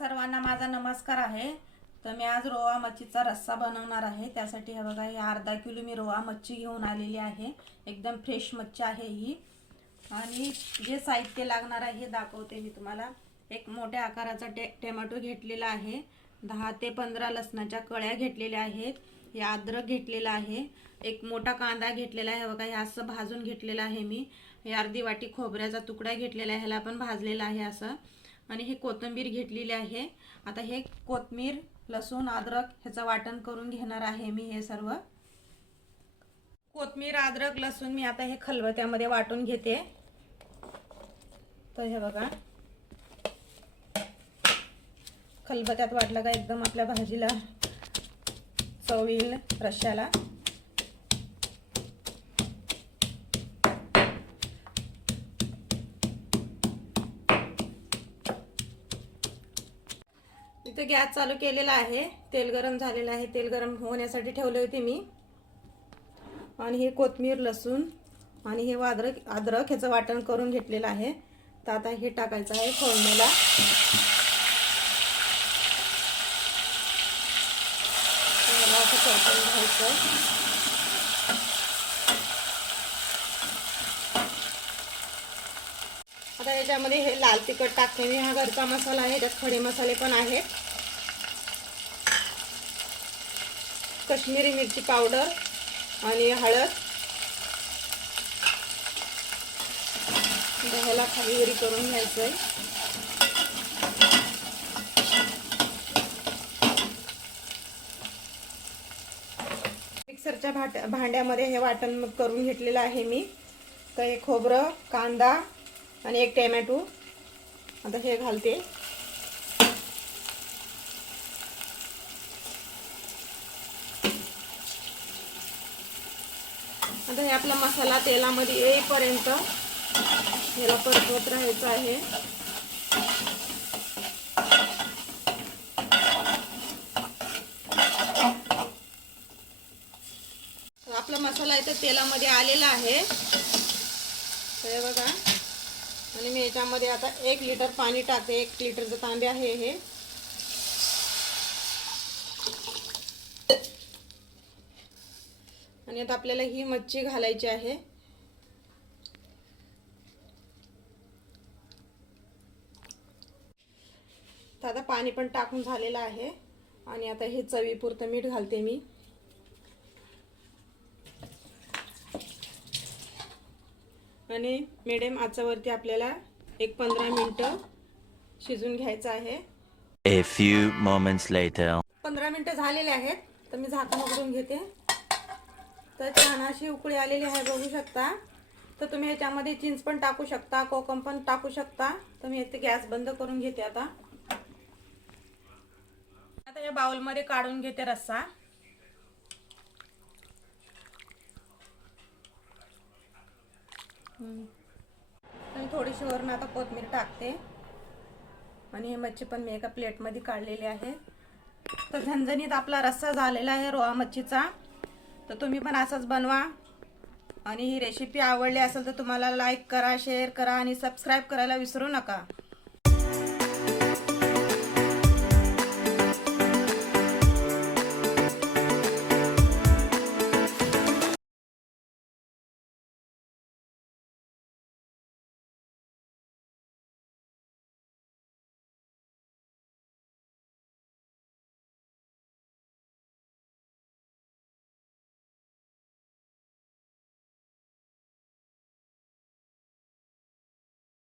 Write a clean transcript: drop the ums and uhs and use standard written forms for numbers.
सर्वांना माझा नमस्कार आहे। तर मी आज रोवा मच्छीचा रस्सा बनवणार आहे। त्यासाठी हे बघा, हे अर्धा किलो मी रोवा मच्छी घेऊन आलेली आहे। एकदम फ्रेश मच्छी आहे ही। आणि जे साहित्य लागणार आहे हे दाखवते मी तुम्हाला। एक मोठ्या आकाराचा टोमॅटो घेतलेला आहे, 10 ते 15 लसणाच्या कळ्या घेतलेल्या आहेत, हे अद्रक घेतलेला आहे, एक मोठा कांदा घेतलेला आहे बघा, हे असं भाजून घेतलेला आहे मी। हे अर्धी वाटी खोबऱ्याचा तुकडा घेतलेला आहे, ह्याला पण भाजलेला आहे असं। आणि हे कोथिंबीर घेतलेली आहे। आता हे कोथिंबीर, लसूण, अद्रक ह्याचं वाटण करून घेणार आहे मी। हे सर्व कोथिंबीर, अद्रक, लसूण मी आता हे खलबत्त्यामध्ये वाटून घेते। तर हे बघा, खलबत्त्यात वाटलं का एकदम आपल्या भाजीला चव येईल रश्श्याला। इथे गॅस चालू केलेला आहे, तेल गरम झालेलं आहे, तेल गरम होण्यासाठी ठेवले होते मी। आणि हे कोथिंबीर, लसूण आणि हे अद्रक ह्याचं वाटण करून घेतलेलं आहे। तर आता हे टाकायचं आहे फोडणीला। आता याच्यामध्ये हे लाल तिखट टाकते मी, हा घरचा मसाला आहे, त्यात खडे मसाले पण आहेत, काश्मीरी मिरची पावडर आणि हळद। ह्याला खालीवरी करून घ्यायचंय। मिक्सरच्या भांड्यामध्ये हे वाटण करून घेतलेलं आहे मी। तर हे खोबरं, कांदा आणि एक टोमॅटो आता हे घालते। आता हे आपला मसाला तेलामध्ये येईपर्यंत याला परतवत राहायचं आहे। आपला मसाला इथे तेलामध्ये आलेला आहे, हे बघा। आणि मी याच्यामध्ये आता 1 लिटर पाणी टाकते, 1 लिटरचं तांबे आहे हे। आणि आता आपल्याला ही मच्छी घालायची आहे। तर आता पाणी पण टाकून झालेलं आहे। आणि आता हे चवीपुरतं मीठ घालते मी। आणि मिडियम आचेवरती आपल्याला 15 मिनिटं शिजून घ्यायचं आहे। A few moments later. 15 मिनिटं झालेले आहेत, तर मी झाकण उघडून घेते। तर छान अशी उकळी आलेली आहे, बघू शकता। तर तुम्ही याच्यामध्ये चिंच पण टाकू शकता, कोकम पण टाकू शकता। तर मी इथे गॅस बंद करून घेते आता या बाउलमध्ये काढून घेते रस्सा। आणि थोडीशी वरून आता कोथिंबीर टाकते। आणि हे मच्छी पण मी एका प्लेटमध्ये काढलेली आहे। तर झणझणीत आपला रस्सा झालेला आहे रोवा मच्छीचा। तर तुम्ही पण असंच बनवा। आणि ही रेसिपी आवडली असेल तर तुम्हाला लाईक करा, शेअर करा आणि सबस्क्राईब करायला विसरू नका।